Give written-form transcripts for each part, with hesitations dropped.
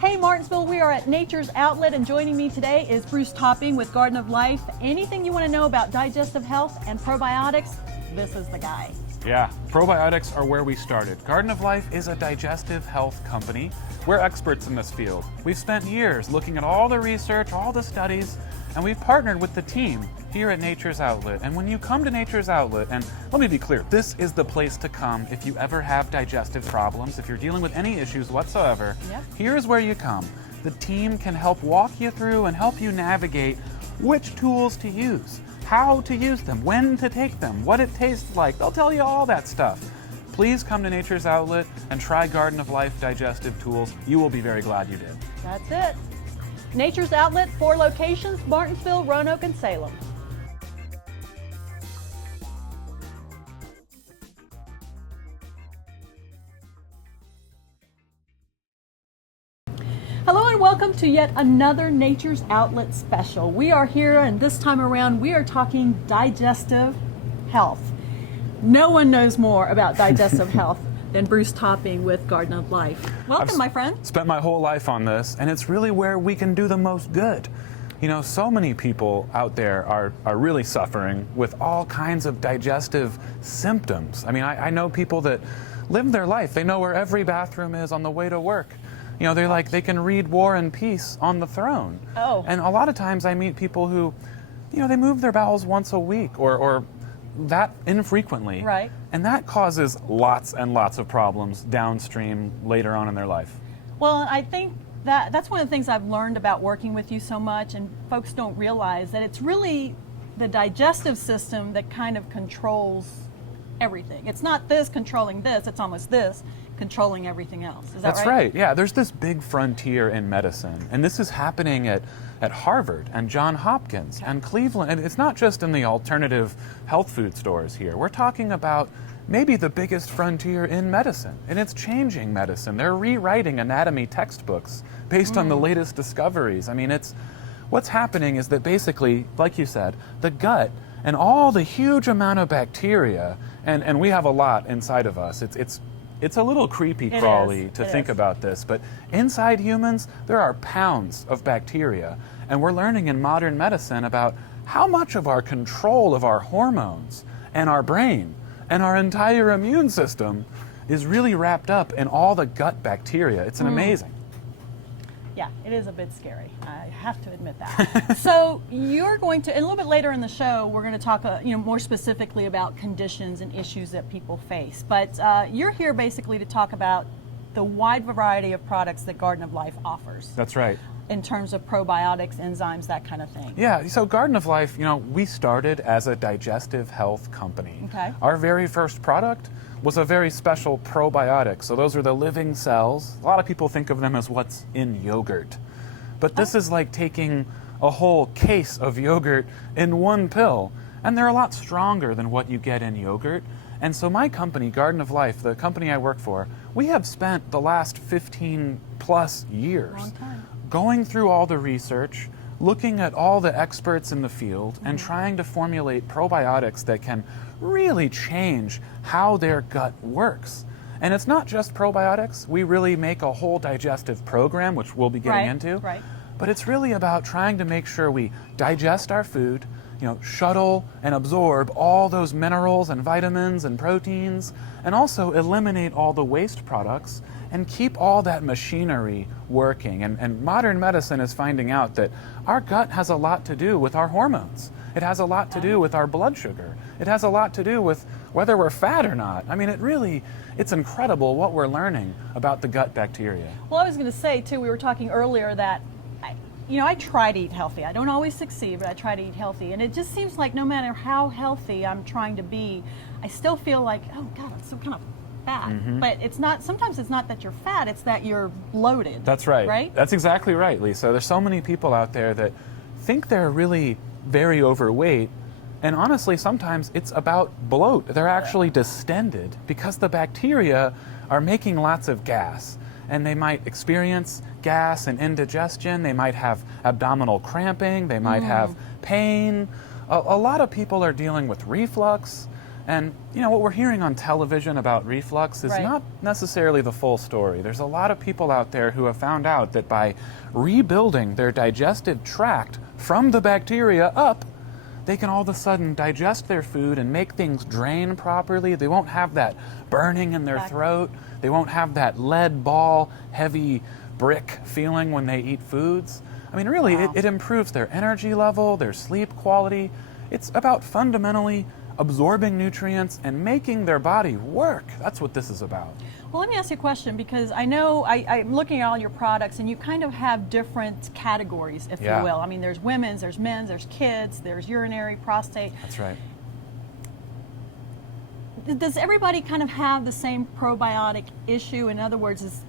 Hey Martinsville, we are at Nature's Outlet and joining me today is Bruce Topping with Garden of Life. Anything you want to know about digestive health and probiotics, this is the guy. Yeah, probiotics are where we started. Garden of Life is a digestive health company. We're experts in this field. We've spent years looking at all the research, all the studies, and we've partnered with the team here at Nature's Outlet. And when you come to Nature's Outlet, and let me be clear, this is the place to come if you ever have digestive problems, if you're dealing with any issues whatsoever. Yep. Here's where you come. The team can help walk you through and help you navigate which tools to use, how to use them, when to take them, what it tastes like. They'll tell you all that stuff. Please come to Nature's Outlet and try Garden of Life digestive tools. You will be very glad you did. That's it. Nature's Outlet, 4 locations, Martinsville, Roanoke, and Salem. Hello and welcome to yet another Nature's Outlet special. We are here and this time around we are talking digestive health. No one knows more about digestive health than Bruce Topping with Garden of Life. Welcome, my friend. Spent my whole life on this, and it's really where we can do the most good. You know, so many people out there are really suffering with all kinds of digestive symptoms. I mean, I know people that live their life. They know where every bathroom is on the way to work. You know, they can read War and Peace on the throne. Oh. And a lot of times I meet people who, you know, they move their bowels once a week or that infrequently. Right. And that causes lots and lots of problems downstream later on in their life. Well, I think that's one of the things I've learned about working with you so much, and folks don't realize that it's really the digestive system that kind of controls everything. It's not this controlling this, it's almost this controlling everything else. Is that right? That's right. Yeah, there's this big frontier in medicine, and this is happening at Harvard and Johns Hopkins and Cleveland. And it's not just in the alternative health food stores here. We're talking about maybe the biggest frontier in medicine, and it's changing medicine. They're rewriting anatomy textbooks based on the latest discoveries. I mean, what's happening is that basically, like you said, the gut and all the huge amount of bacteria, and we have a lot inside of us. It's a little creepy crawly to think about this, but inside humans, there are pounds of bacteria. And we're learning in modern medicine about how much of our control of our hormones and our brain and our entire immune system is really wrapped up in all the gut bacteria. It's amazing. Yeah, it is a bit scary. I have to admit that. So you're going to, and a little bit later in the show, we're going to talk, more specifically about conditions and issues that people face. But you're here basically to talk about the wide variety of products that Garden of Life offers. That's right. In terms of probiotics, enzymes, that kind of thing. Yeah, so Garden of Life, we started as a digestive health company. Okay. Our very first product was a very special probiotic. So those are the living cells. A lot of people think of them as what's in yogurt. But this is like taking a whole case of yogurt in one pill. And they're a lot stronger than what you get in yogurt. And so my company, Garden of Life, the company I work for, we have spent the last 15 plus years going through all the research, looking at all the experts in the field, and trying to formulate probiotics that can really change how their gut works. And it's not just probiotics. We really make a whole digestive program, which we'll be getting into. Right. But it's really about trying to make sure we digest our food, shuttle and absorb all those minerals and vitamins and proteins, and also eliminate all the waste products and keep all that machinery working. And modern medicine is finding out that our gut has a lot to do with our hormones. It has a lot to do with our blood sugar. It has a lot to do with whether we're fat or not. I mean, it's incredible what we're learning about the gut bacteria. Well, I was going to say, too, we were talking earlier that I try to eat healthy. I don't always succeed, but I try to eat healthy. And it just seems like no matter how healthy I'm trying to be, I still feel like, oh God, I'm so kind of fat. But sometimes it's not that you're fat, it's that you're bloated. That's right. Right? That's exactly right, Lisa. There's so many people out there that think they're really very overweight. And honestly, sometimes it's about bloat. They're actually distended because the bacteria are making lots of gas. And they might experience gas and indigestion. They might have abdominal cramping. They might have pain. A lot of people are dealing with reflux. And what we're hearing on television about reflux is Right. not necessarily the full story. There's a lot of people out there who have found out that by rebuilding their digestive tract from the bacteria up, they can all of a sudden digest their food and make things drain properly. They won't have that burning in their Exactly. throat. They won't have that lead ball, heavy brick feeling when they eat foods. I mean, really, Wow. it improves their energy level, their sleep quality. It's about fundamentally absorbing nutrients and making their body work. That's what this is about. Well, let me ask you a question, because I know I'm looking at all your products and you kind of have different categories, if Yeah. you will. I mean, there's women's, there's men's, there's kids, there's urinary, prostate. That's right. Does everybody kind of have the same probiotic issue? In other words, is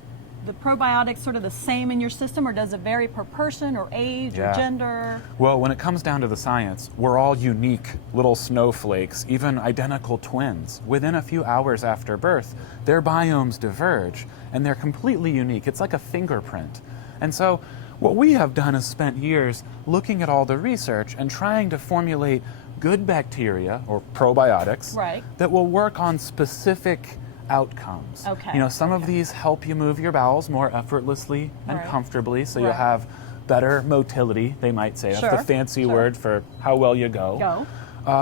the probiotics sort of the same in your system, or does it vary per person or age Yeah. or gender? Well, when it comes down to the science, we're all unique little snowflakes, even identical twins. Within a few hours after birth, their biomes diverge, and they're completely unique. It's like a fingerprint. And so what we have done is spent years looking at all the research and trying to formulate good bacteria, or probiotics, Right. that will work on specific outcomes. Okay. Some of these help you move your bowels more effortlessly and Right. comfortably, so you'll Right. have better motility, they might say. Sure, That's the fancy sure. word for how well you go.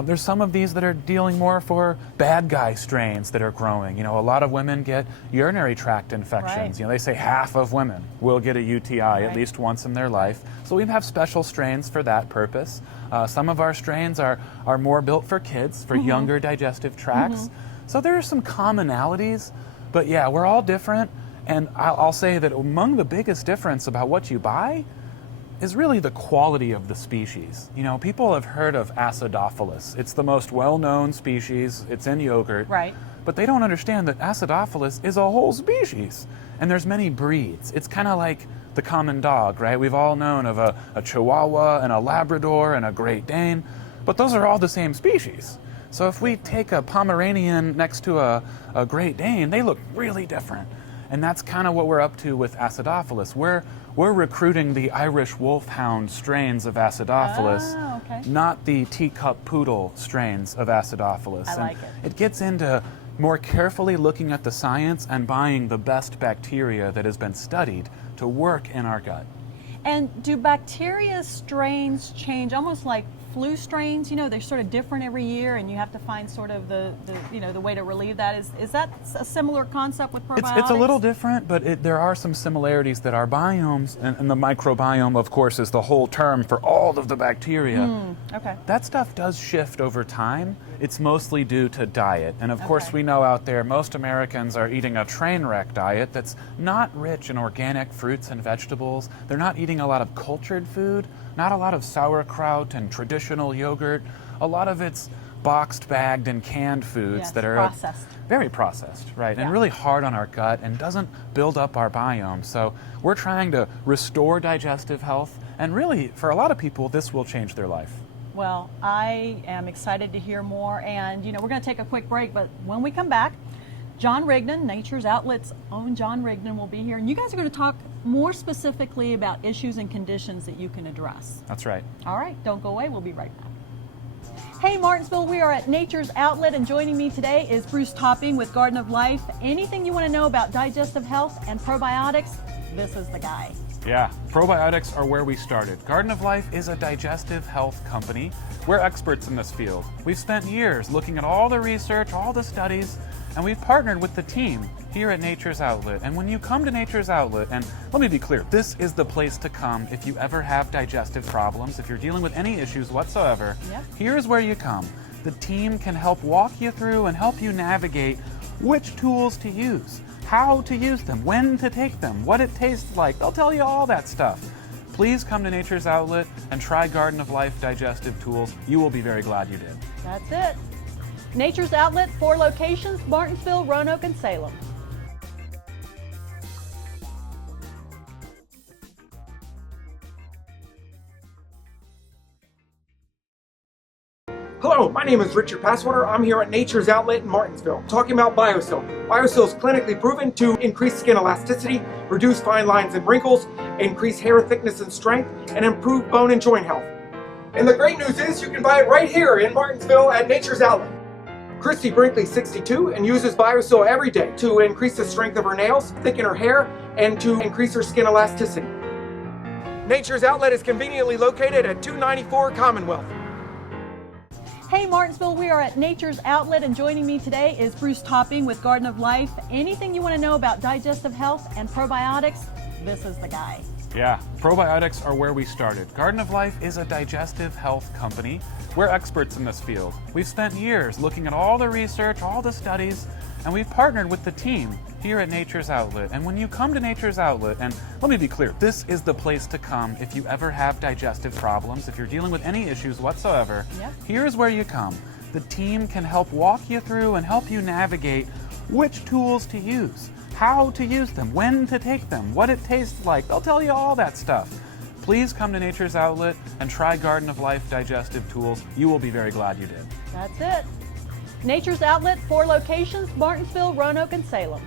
There's some of these that are dealing more for bad guy strains that are growing. A lot of women get urinary tract infections. Right. They say half of women will get a UTI at Right. least once in their life. So we have special strains for that purpose. Some of our strains are more built for kids, for Mm-hmm. younger digestive tracts. So there are some commonalities, but yeah, we're all different. And I'll say that among the biggest difference about what you buy is really the quality of the species. People have heard of Acidophilus. It's the most well-known species. It's in yogurt. Right. But they don't understand that Acidophilus is a whole species. And there's many breeds. It's kind of like the common dog, right? We've all known of a Chihuahua and a Labrador and a Great Dane, but those are all the same species. So if we take a Pomeranian next to a Great Dane, they look really different. And that's kind of what we're up to with Acidophilus. We're recruiting the Irish Wolfhound strains of Acidophilus, Ah, okay. not the teacup poodle strains of Acidophilus. I And like it. it gets into more carefully looking at the science and buying the best bacteria that has been studied to work in our gut. And do bacteria strains change, almost like flu strains? They're sort of different every year, and you have to find sort of the way to relieve that. Is that a similar concept with probiotics? It's a little different, but there are some similarities that our biomes, and the microbiome, of course, is the whole term for all of the bacteria. Okay. That stuff does shift over time. It's mostly due to diet. And of course, Okay. we know out there most Americans are eating a train wreck diet that's not rich in organic fruits and vegetables. They're not eating a lot of cultured food, not a lot of sauerkraut and traditional yogurt. A lot of it's boxed, bagged, and canned foods Yes, that are processed. very processed, right? Yeah. And really hard on our gut and doesn't build up our biome. So we're trying to restore digestive health. And really, for a lot of people, this will change their life. Well, I am excited to hear more, and we're going to take a quick break, but when we come back, John Rigdon, Nature's Outlet's own John Rigdon, will be here, and you guys are going to talk more specifically about issues and conditions that you can address. That's right. All right, don't go away, we'll be right back. Hey Martinsville, we are at Nature's Outlet, and joining me today is Bruce Topping with Garden of Life. Anything you want to know about digestive health and probiotics, this is the guy. Yeah, probiotics are where we started. Garden of Life is a digestive health company. We're experts in this field. We've spent years looking at all the research, all the studies, and we've partnered with the team here at Nature's Outlet. And when you come to Nature's Outlet, and let me be clear, this is the place to come if you ever have digestive problems, if you're dealing with any issues whatsoever. Yep. Here's where you come. The team can help walk you through and help you navigate which tools to use, how to use them, when to take them, what it tastes like. They'll tell you all that stuff. Please come to Nature's Outlet and try Garden of Life digestive tools. You will be very glad you did. That's it. Nature's Outlet, 4 locations, Martinsville, Roanoke, and Salem. Hello, my name is Richard Passwater. I'm here at Nature's Outlet in Martinsville, talking about BioSil. BioSil is clinically proven to increase skin elasticity, reduce fine lines and wrinkles, increase hair thickness and strength, and improve bone and joint health. And the great news is you can buy it right here in Martinsville at Nature's Outlet. Christy Brinkley, 62, and uses BioSil every day to increase the strength of her nails, thicken her hair, and to increase her skin elasticity. Nature's Outlet is conveniently located at 294 Commonwealth. Hey Martinsville, we are at Nature's Outlet, and joining me today is Bruce Topping with Garden of Life. Anything you want to know about digestive health and probiotics, this is the guy. Yeah, probiotics are where we started. Garden of Life is a digestive health company. We're experts in this field. We've spent years looking at all the research, all the studies, and we've partnered with the team here at Nature's Outlet. And when you come to Nature's Outlet, and let me be clear, this is the place to come if you ever have digestive problems, if you're dealing with any issues whatsoever. Yep. Here's where you come. The team can help walk you through and help you navigate which tools to use, how to use them, when to take them, what it tastes like. They'll tell you all that stuff. Please come to Nature's Outlet and try Garden of Life digestive tools. You will be very glad you did. That's it. Nature's Outlet, 4 locations, Martinsville, Roanoke, and Salem.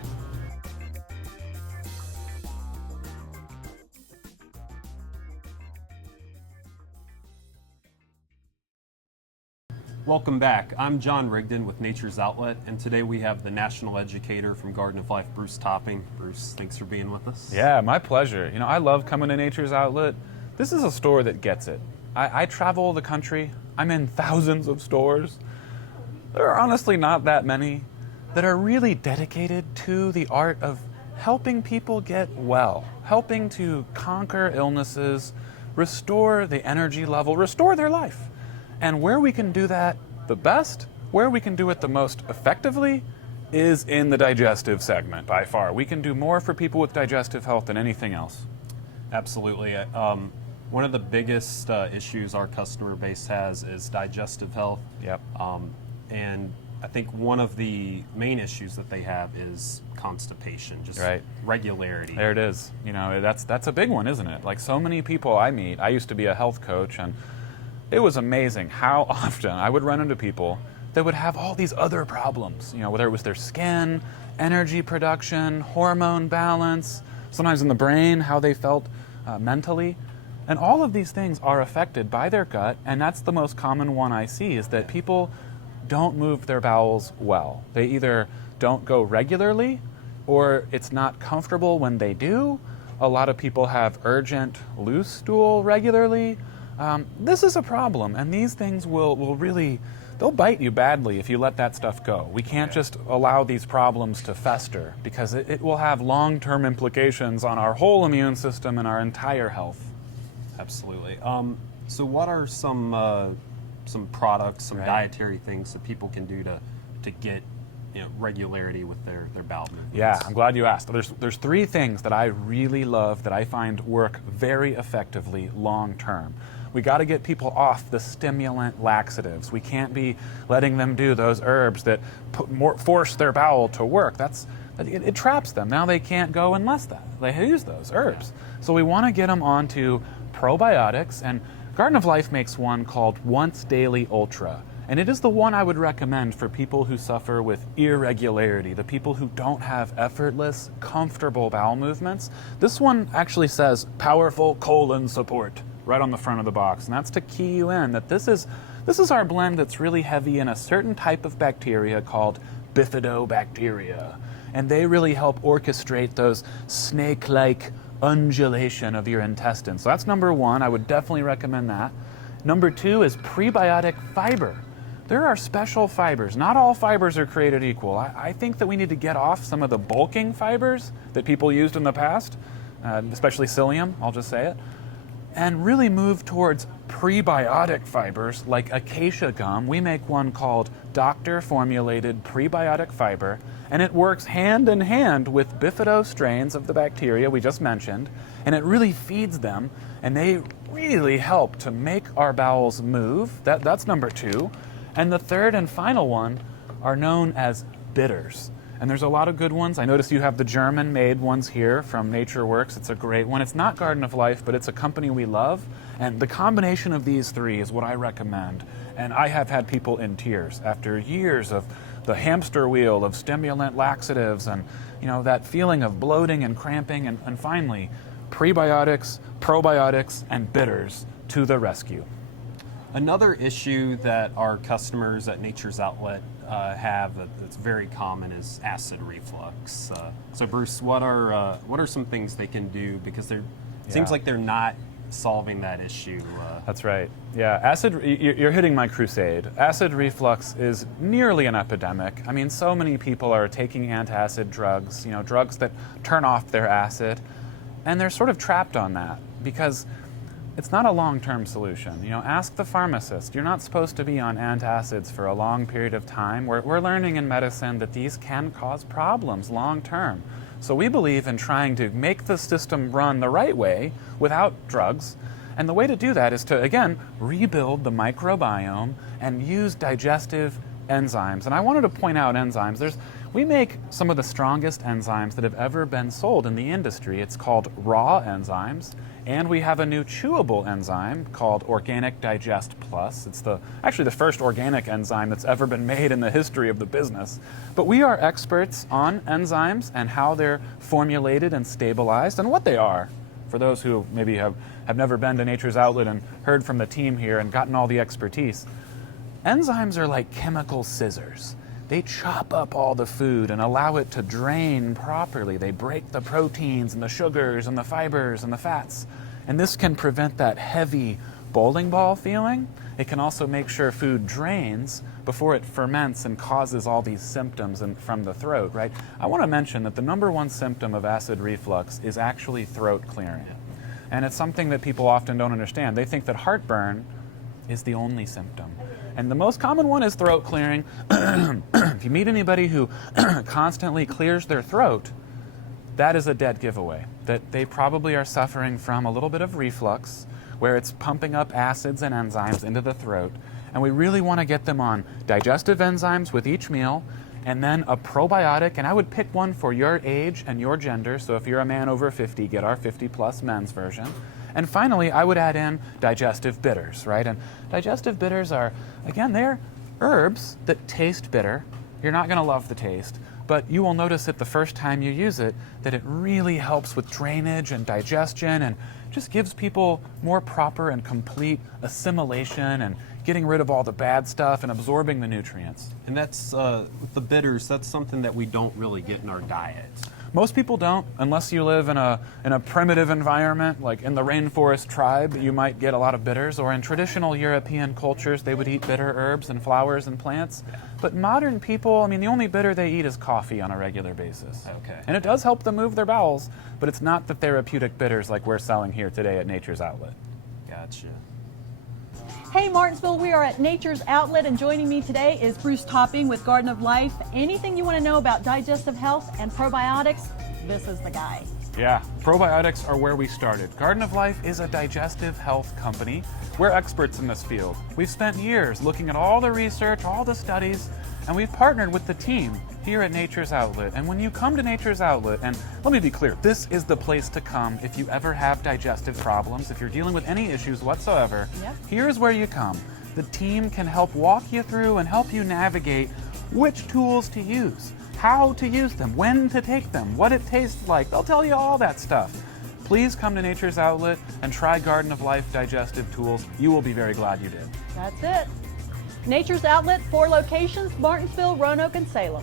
Welcome back. I'm John Rigdon with Nature's Outlet, and today we have the national educator from Garden of Life, Bruce Topping. Bruce, thanks for being with us. Yeah, my pleasure. I love coming to Nature's Outlet. This is a store that gets it. I travel the country. I'm in thousands of stores. There are honestly not that many that are really dedicated to the art of helping people get well, helping to conquer illnesses, restore the energy level, restore their life. And where we can do that the best, where we can do it the most effectively, is in the digestive segment by far. We can do more for people with digestive health than anything else. Absolutely. One of the biggest issues our customer base has is digestive health. Yep. And I think one of the main issues that they have is constipation, just Right. regularity. There it is. That's a big one, isn't it? Like so many people I meet, I used to be a health coach, and it was amazing how often I would run into people that would have all these other problems, whether it was their skin, energy production, hormone balance, sometimes in the brain, how they felt mentally. And all of these things are affected by their gut, and that's the most common one I see, is that people don't move their bowels well. They either don't go regularly, or it's not comfortable when they do. A lot of people have urgent loose stool regularly. This is a problem, and these things will really, they'll bite you badly if you let that stuff go. We can't just allow these problems to fester, because it will have long-term implications on our whole immune system and our entire health. Absolutely. So what are some products, some Right. dietary things that people can do to get regularity with their bowel movements? Yeah, I'm glad you asked. There's 3 things that I really love that I find work very effectively long term. We got to get people off the stimulant laxatives. We can't be letting them do those herbs that force their bowel to work. It traps them. Now they can't go unless they use those herbs. So we want to get them onto probiotics, and Garden of Life makes one called Once Daily Ultra. And it is the one I would recommend for people who suffer with irregularity, the people who don't have effortless, comfortable bowel movements. This one actually says powerful colon support right on the front of the box. And that's to key you in that this is our blend that's really heavy in a certain type of bacteria called bifidobacteria. And they really help orchestrate those snake-like undulation of your intestines. So that's number 1. I would definitely recommend that. Number 2 is prebiotic fiber. There are special fibers. Not all fibers are created equal. I think that we need to get off some of the bulking fibers that people used in the past, especially psyllium, I'll just say it, and really move towards prebiotic fibers like acacia gum. We make one called doctor-formulated prebiotic fiber, and it works hand in hand with bifido strains of the bacteria we just mentioned, and it really feeds them, and they really help to make our bowels move. That's number 2. And the third and final one are known as bitters. And there's a lot of good ones. I notice you have the German-made ones here from NatureWorks. It's a great one. It's not Garden of Life, but it's a company we love. And the combination of these 3 is what I recommend. And I have had people in tears after years of the hamster wheel of stimulant laxatives and that feeling of bloating and cramping. And finally, prebiotics, probiotics, and bitters to the rescue. Another issue that our customers at Nature's Outlet have that's very common is acid reflux. So Bruce, what are some things they can do, because it seems like they're not solving that issue? That's right. Yeah, you're hitting my crusade. Acid reflux is nearly an epidemic. I mean, so many people are taking antacid drugs, drugs that turn off their acid, and they're sort of trapped on that because it's not a long-term solution. Ask the pharmacist. You're not supposed to be on antacids for a long period of time. We're learning in medicine that these can cause problems long-term. So we believe in trying to make the system run the right way without drugs. And the way to do that is to, again, rebuild the microbiome and use digestive enzymes. And I wanted to point out enzymes. We make some of the strongest enzymes that have ever been sold in the industry. It's called raw enzymes. And we have a new chewable enzyme called Organic Digest Plus. It's actually the first organic enzyme that's ever been made in the history of the business. But we are experts on enzymes and how they're formulated and stabilized and what they are. For those who maybe have never been to Nature's Outlet and heard from the team here and gotten all the expertise, enzymes are like chemical scissors. They chop up all the food and allow it to drain properly. They break the proteins and the sugars and the fibers and the fats. And this can prevent that heavy bowling ball feeling. It can also make sure food drains before it ferments and causes all these symptoms from the throat, right? I want to mention that the number one symptom of acid reflux is actually throat clearing. And it's something that people often don't understand. They think that heartburn is the only symptom. And the most common one is throat clearing. If you meet anybody who constantly clears their throat, that is a dead giveaway. That they probably are suffering from a little bit of reflux, where it's pumping up acids and enzymes into the throat. And we really want to get them on digestive enzymes with each meal, and then a probiotic. And I would pick one for your age and your gender. So if you're a man over 50, get our 50-plus men's version. And finally, I would add in digestive bitters, right? And digestive bitters are, again, they're herbs that taste bitter. You're not going to love the taste, but you will notice it the first time you use it, that it really helps with drainage and digestion and just gives people more proper and complete assimilation and getting rid of all the bad stuff and absorbing the nutrients. And that's, with the bitters, that's something that we don't really get in our diet. Most people don't, unless you live in a primitive environment, like in the rainforest tribe, you might get a lot of bitters, or in traditional European cultures, they would eat bitter herbs and flowers and plants. Yeah. But modern people, the only bitter they eat is coffee on a regular basis. Okay. And it does help them move their bowels, but it's not the therapeutic bitters like we're selling here today at Nature's Outlet. Gotcha. Hey Martinsville, we are at Nature's Outlet, and joining me today is Bruce Topping with Garden of Life. Anything you want to know about digestive health and probiotics, this is the guy. Yeah, probiotics are where we started. Garden of Life is a digestive health company. We're experts in this field. We've spent years looking at all the research, all the studies, and we've partnered with the team here at Nature's Outlet. And when you come to Nature's Outlet, and let me be clear, this is the place to come if you ever have digestive problems, if you're dealing with any issues whatsoever. Yep. Here's where you come. The team can help walk you through and help you navigate which tools to use, how to use them, when to take them, what it tastes like. They'll tell you all that stuff. Please come to Nature's Outlet and try Garden of Life digestive tools. You will be very glad you did. That's it. Nature's Outlet, 4 locations, Martinsville, Roanoke, and Salem.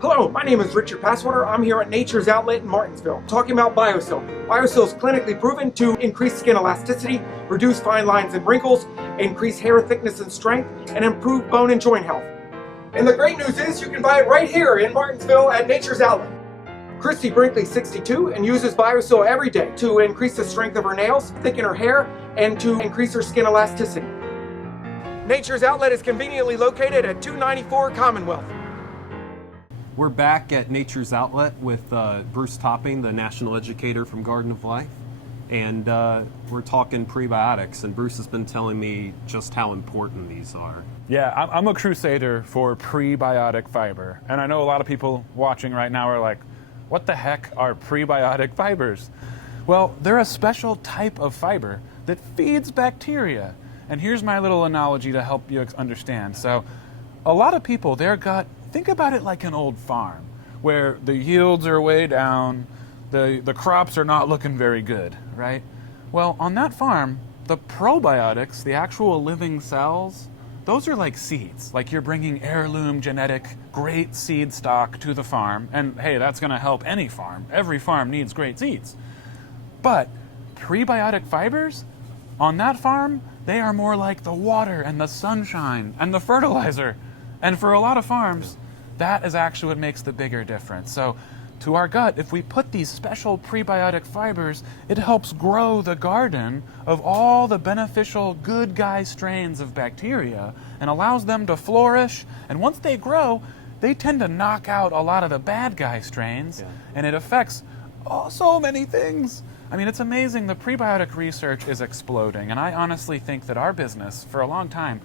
Hello, my name is Richard Passwater. I'm here at Nature's Outlet in Martinsville, talking about BioSil. BioSil is clinically proven to increase skin elasticity, reduce fine lines and wrinkles, increase hair thickness and strength, and improve bone and joint health. And the great news is you can buy it right here in Martinsville at Nature's Outlet. Christy Brinkley, 62, and uses BioSil every day to increase the strength of her nails, thicken her hair, and to increase her skin elasticity. Nature's Outlet is conveniently located at 294 Commonwealth. We're back at Nature's Outlet with Bruce Topping, the national educator from Garden of Life. And we're talking prebiotics, and Bruce has been telling me just how important these are. Yeah, I'm a crusader for prebiotic fiber. And I know a lot of people watching right now are like, what the heck are prebiotic fibers? Well, they're a special type of fiber that feeds bacteria. And here's my little analogy to help you understand. So a lot of people, their gut, think about it like an old farm where the yields are way down, the crops are not looking very good, right? Well, on that farm, the probiotics, the actual living cells, those are like seeds. Like you're bringing heirloom genetic great seed stock to the farm, and hey, that's going to help any farm. Every farm needs great seeds. But prebiotic fibers on that farm, they are more like the water and the sunshine and the fertilizer. And for a lot of farms, that is actually what makes the bigger difference. So to our gut, if we put these special prebiotic fibers, it helps grow the garden of all the beneficial good guy strains of bacteria and allows them to flourish. And once they grow, they tend to knock out a lot of the bad guy strains, and it affects so many things. I mean, it's amazing. The prebiotic research is exploding, and I honestly think that our business, for a long time,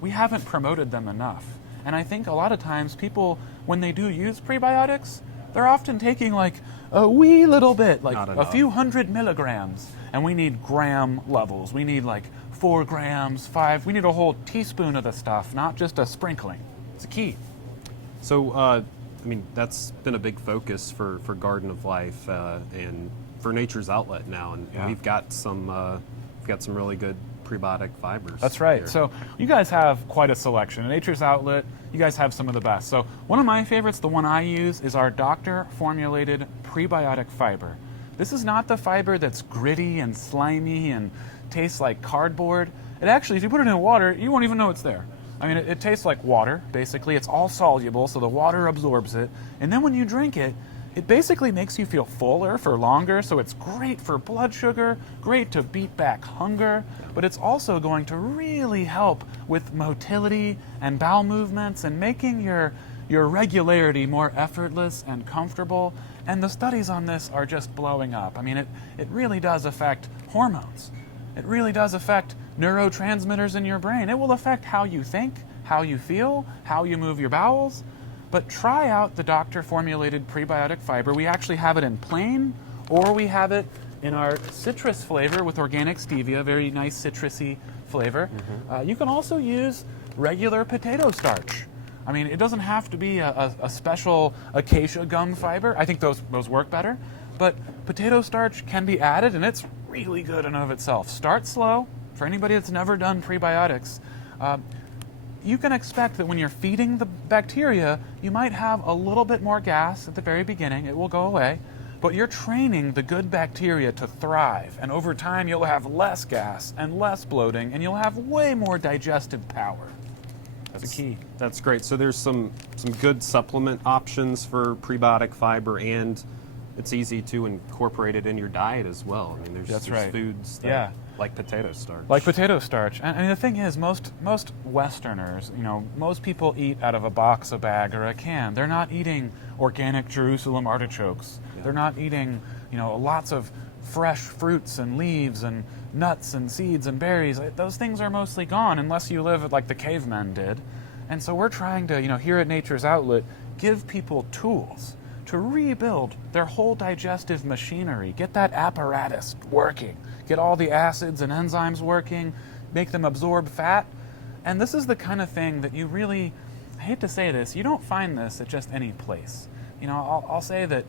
we haven't promoted them enough. And I think a lot of times people, when they do use prebiotics, they're often taking like a wee little bit, like a few 100 milligrams, and we need gram levels. We need like 4 grams, 5. We need a whole teaspoon of the stuff, not just a sprinkling. It's a key. So, I mean, that's been a big focus for Garden of Life and for Nature's Outlet now, and we've got some really good prebiotic fibers. That's right. Here. So you guys have quite a selection. At Nature's Outlet, you guys have some of the best. So one of my favorites, the one I use, is our doctor-formulated prebiotic fiber. This is not the fiber that's gritty and slimy and tastes like cardboard. It actually, if you put it in water, you won't even know it's there. I mean, it tastes like water, basically. It's all soluble, so the water absorbs it. And then when you drink it, it basically makes you feel fuller for longer, so it's great for blood sugar, great to beat back hunger, but it's also going to really help with motility and bowel movements and making your regularity more effortless and comfortable. And the studies on this are just blowing up. I mean, it really does affect hormones. It really does affect neurotransmitters in your brain. It will affect how you think, how you feel, how you move your bowels. But try out the doctor-formulated prebiotic fiber. We actually have it in plain, or we have it in our citrus flavor with organic stevia, very nice citrusy flavor. You can also use regular potato starch. I mean, it doesn't have to be a special acacia gum fiber. I think those work better. But potato starch can be added, and it's really good in and of itself. Start slow. For anybody that's never done prebiotics, you can expect that when you're feeding the bacteria, you might have a little bit more gas at the very beginning. It will go away. But you're training the good bacteria to thrive. And over time, you'll have less gas and less bloating, and you'll have way more digestive power. That's the key. That's great. So there's some good supplement options for prebiotic fiber, and it's easy to incorporate it in your diet as well. I mean, there's foods that, like potato starch. Like potato starch. And the thing is, most Westerners, most people eat out of a box, a bag, or a can. They're not eating organic Jerusalem artichokes. They're not eating, lots of fresh fruits and leaves and nuts and seeds and berries. Those things are mostly gone unless you live like the cavemen did. And so we're trying to, here at Nature's Outlet, give people tools to rebuild their whole digestive machinery, get that apparatus working, get all the acids and enzymes working, make them absorb fat. And this is the kind of thing that you really, I hate to say this, you don't find this at just any place. I'll say that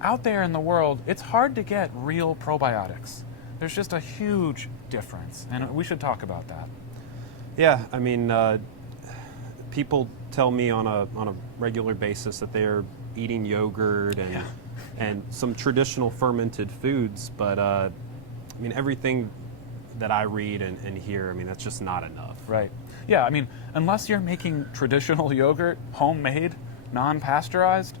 out there in the world, it's hard to get real probiotics. There's just a huge difference, and we should talk about that. Yeah, I mean, people tell me on a regular basis that they're eating yogurt and some traditional fermented foods, but I mean, everything that I read and hear, I mean, that's just not enough. Right. Yeah, I mean, unless you're making traditional yogurt, homemade, non-pasteurized,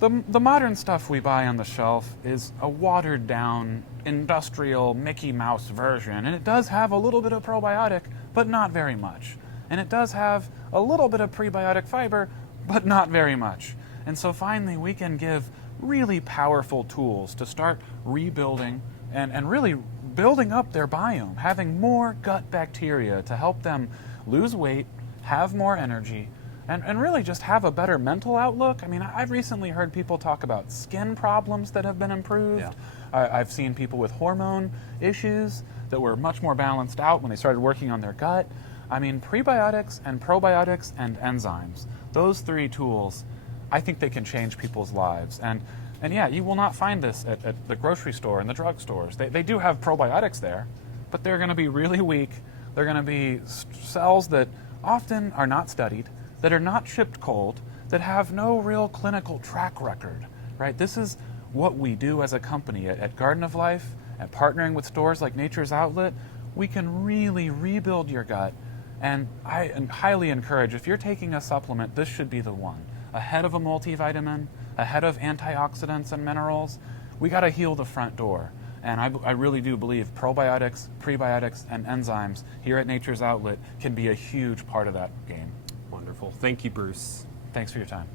the modern stuff we buy on the shelf is a watered down, industrial Mickey Mouse version, and it does have a little bit of probiotic, but not very much. And it does have a little bit of prebiotic fiber, but not very much. And so finally we can give really powerful tools to start rebuilding and really building up their biome, having more gut bacteria to help them lose weight, have more energy, and really just have a better mental outlook. I mean, I've recently heard people talk about skin problems that have been improved. Yeah. I've seen people with hormone issues that were much more balanced out when they started working on their gut. I mean, prebiotics and probiotics and enzymes, those three tools, I think they can change people's lives. And And yeah, you will not find this at the grocery store and the drugstores. They do have probiotics there, but they're going to be really weak. They're going to be cells that often are not studied, that are not shipped cold, that have no real clinical track record, right? This is what we do as a company at Garden of Life, at partnering with stores like Nature's Outlet. We can really rebuild your gut, and I highly encourage, if you're taking a supplement, this should be the one. Ahead of a multivitamin, ahead of antioxidants and minerals, we got to heal the front door. And I really do believe probiotics, prebiotics, and enzymes here at Nature's Outlet can be a huge part of that game. Wonderful. Thank you, Bruce. Thanks for your time.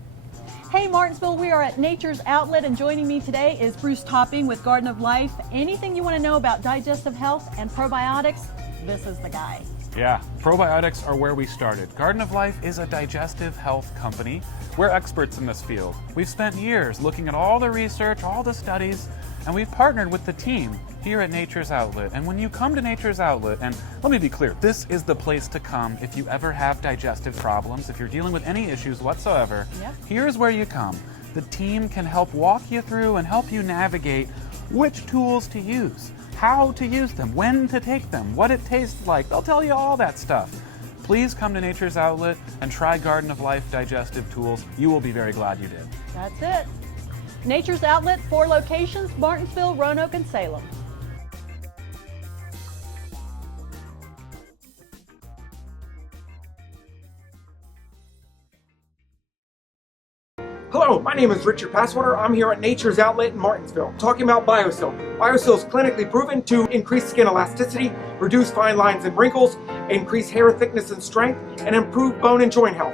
Hey Martinsville, we are at Nature's Outlet, and joining me today is Bruce Topping with Garden of Life. Anything you want to know about digestive health and probiotics, this is the guy. Yeah, probiotics are where we started. Garden of Life is a digestive health company. We're experts in this field. We've spent years looking at all the research, all the studies, and we've partnered with the team here at Nature's Outlet. And when you come to Nature's Outlet, and let me be clear, this is the place to come if you ever have digestive problems, if you're dealing with any issues whatsoever. Yep. Here's where you come. The team can help walk you through and help you navigate which tools to use, how to use them, when to take them, what it tastes like. They'll tell you all that stuff. Please come to Nature's Outlet and try Garden of Life digestive tools. You will be very glad you did. That's it. Nature's Outlet, 4 locations, Martinsville, Roanoke, and Salem. Hello, my name is Richard Passwater. I'm here at Nature's Outlet in Martinsville, talking about BioSil. BioSil is clinically proven to increase skin elasticity, reduce fine lines and wrinkles, increase hair thickness and strength, and improve bone and joint health.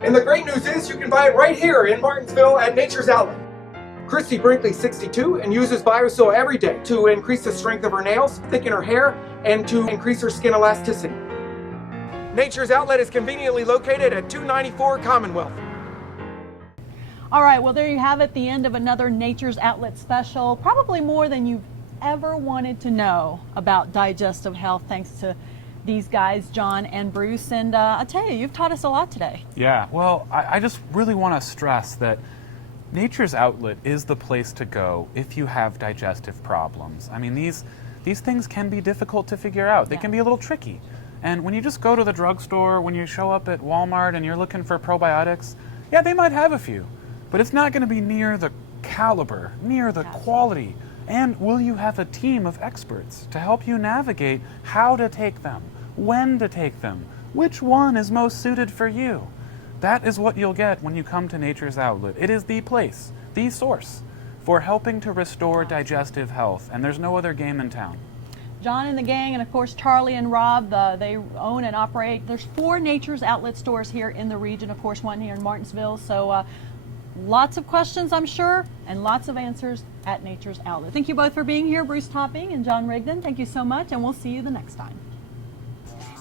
And the great news is you can buy it right here in Martinsville at Nature's Outlet. Christy Brinkley, 62, and uses BioSil every day to increase the strength of her nails, thicken her hair, and to increase her skin elasticity. Nature's Outlet is conveniently located at 294 Commonwealth. All right, well, there you have it, the end of another Nature's Outlet special. Probably more than you've ever wanted to know about digestive health, thanks to these guys, John and Bruce. And I tell you, you've taught us a lot today. Yeah, well, I just really want to stress that Nature's Outlet is the place to go if you have digestive problems. I mean, these things can be difficult to figure out. They can be a little tricky. And when you just go to the drugstore, when you show up at Walmart and you're looking for probiotics, yeah, they might have a few. But it's not going to be near the caliber, near the quality. And will you have a team of experts to help you navigate how to take them, when to take them, which one is most suited for you? That is what you'll get when you come to Nature's Outlet. It is the place, the source, for helping to restore digestive health. And there's no other game in town. John and the gang, and of course Charlie and Rob, they own and operate. There's 4 Nature's Outlet stores here in the region, of course one here in Martinsville. So lots of questions, I'm sure, and lots of answers at Nature's Outlet. Thank you both for being here, Bruce Topping and John Rigdon. Thank you so much, and we'll see you the next time.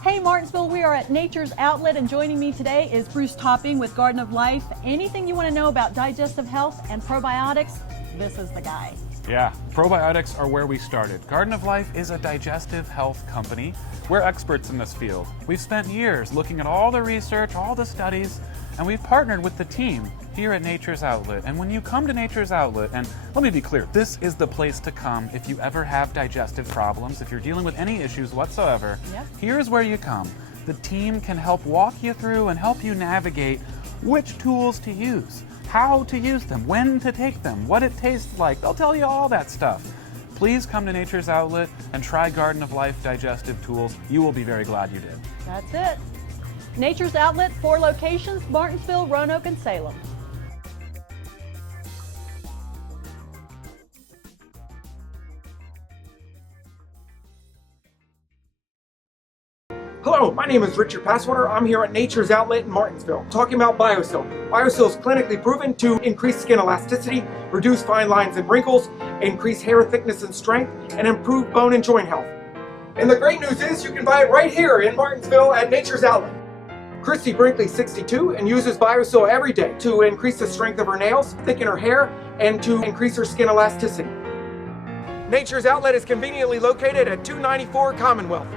Hey Martinsville, we are at Nature's Outlet, and joining me today is Bruce Topping with Garden of Life. Anything you want to know about digestive health and probiotics, this is the guy. Yeah, probiotics are where we started. Garden of Life is a digestive health company. We're experts in this field. We've spent years looking at all the research, all the studies, and we've partnered with the team here at Nature's Outlet. And when you come to Nature's Outlet, and let me be clear, this is the place to come if you ever have digestive problems, if you're dealing with any issues whatsoever. Yep. Here's where you come. The team can help walk you through and help you navigate which tools to use, how to use them, when to take them, what it tastes like. They'll tell you all that stuff. Please come to Nature's Outlet and try Garden of Life digestive tools. You will be very glad you did. That's it. Nature's Outlet, 4 locations, Martinsville, Roanoke, and Salem. Hello, my name is Richard Passwater. I'm here at Nature's Outlet in Martinsville, talking about BioSil. BioSil is clinically proven to increase skin elasticity, reduce fine lines and wrinkles, increase hair thickness and strength, and improve bone and joint health. And the great news is you can buy it right here in Martinsville at Nature's Outlet. Christy Brinkley, 62, and uses BioSil every day to increase the strength of her nails, thicken her hair, and to increase her skin elasticity. Nature's Outlet is conveniently located at 294 Commonwealth.